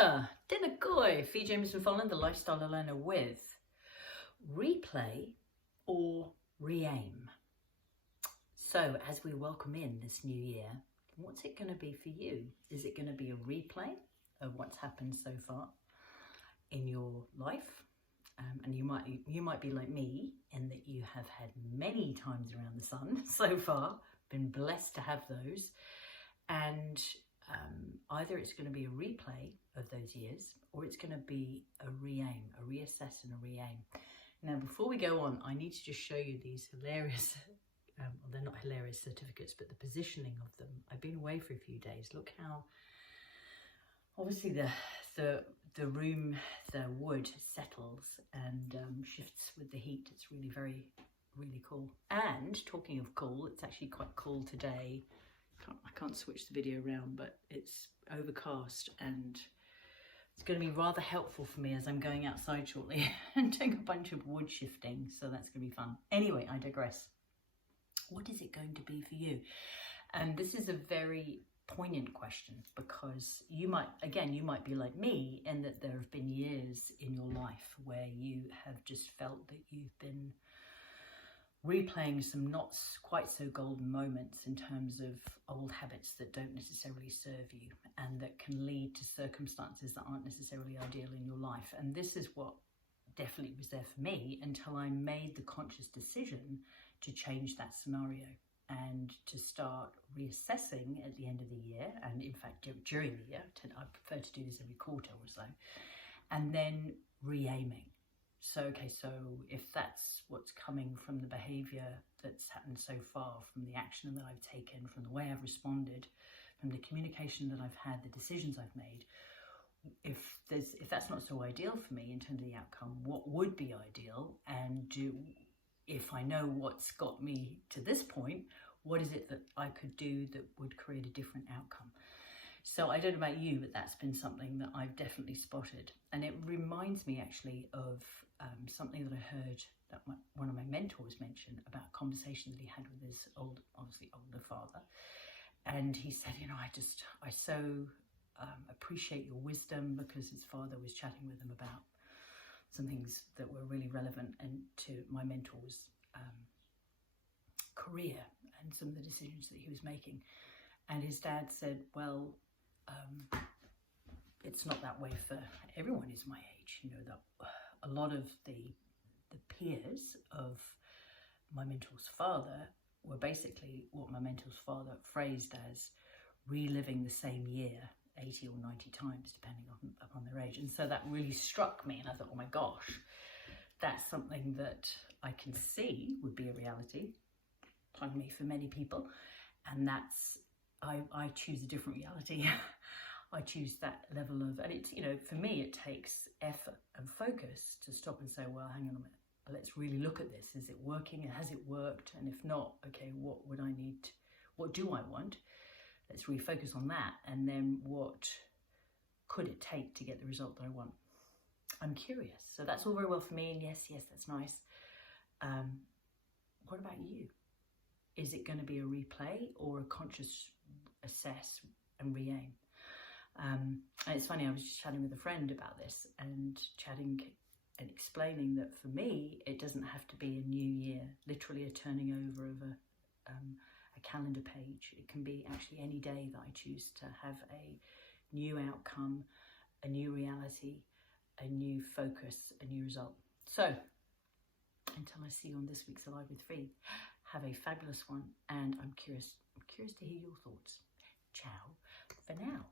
Dinner Goy, Fee Jamieson-Folland, the lifestyle learner with replay or re-aim. So as we welcome in this new year, what's it going to be for you? Is it going to be a replay of what's happened so far in your life? And you might be like me in that you have had many times around the sun so far, been blessed to have those, and either it's going to be a replay of those years or it's going to be a re-aim, a reassess and a re-aim. Now, before we go on, I need to just show you these hilarious, well, they're not hilarious certificates, but the positioning of them. I've been away for a few days. Look how, obviously the room, the wood settles and shifts with the heat. It's really cool. And talking of cool, it's actually quite cool today. I can't switch the video around, but it's overcast and it's going to be rather helpful for me as I'm going outside shortly and doing a bunch of wood shifting, so that's going to be fun. Anyway, I digress. What is it going to be for you? And this is a very poignant question, because you might be like me in that there have been years in your life where you have just felt that you've been replaying some not quite so golden moments in terms of old habits that don't necessarily serve you and that can lead to circumstances that aren't necessarily ideal in your life. And this is what definitely was there for me until I made the conscious decision to change that scenario and to start reassessing at the end of the year, and in fact during the year. I prefer to do this every quarter or so, and then re-aiming. So, okay, so if that's what's coming from the behaviour that's happened so far, from the action that I've taken, from the way I've responded, from the communication that I've had, the decisions I've made, if that's not so ideal for me in terms of the outcome, what would be ideal? And if I know what's got me to this point, what is it that I could do that would create a different outcome? So I don't know about you, but that's been something that I've definitely spotted. And it reminds me actually of something that I heard that one of my mentors mentioned about a conversation that he had with his obviously older father. And he said, you know, I so appreciate your wisdom, because his father was chatting with him about some things that were really relevant and to my mentor's career and some of the decisions that he was making. And his dad said, well, it's not that way for everyone who's my age. You know, that a lot of the peers of my mentor's father were basically what my mentor's father phrased as reliving the same year 80 or 90 times, depending upon their age. And so that really struck me, and I thought, oh my gosh, that's something that I can see would be a reality, pardon me, for many people. And that's, I choose a different reality. I choose that level of, and it's, you know, for me, it takes effort and focus to stop and say, well, hang on a minute, let's really look at this. Is it working? Has it worked? And if not, okay, what would I need? What do I want? Let's refocus on that. And then what could it take to get the result that I want? I'm curious. So that's all very well for me. And yes, that's nice. What about you? Is it going to be a replay or a conscious assess and re-aim? And it's funny, I was just chatting with a friend about this and chatting and explaining that for me, it doesn't have to be a new year, literally a turning over of a calendar page. It can be actually any day that I choose to have a new outcome, a new reality, a new focus, a new result. So until I see you on this week's Alive with Fee, have a fabulous one, and I'm curious to hear your thoughts. Ciao for now.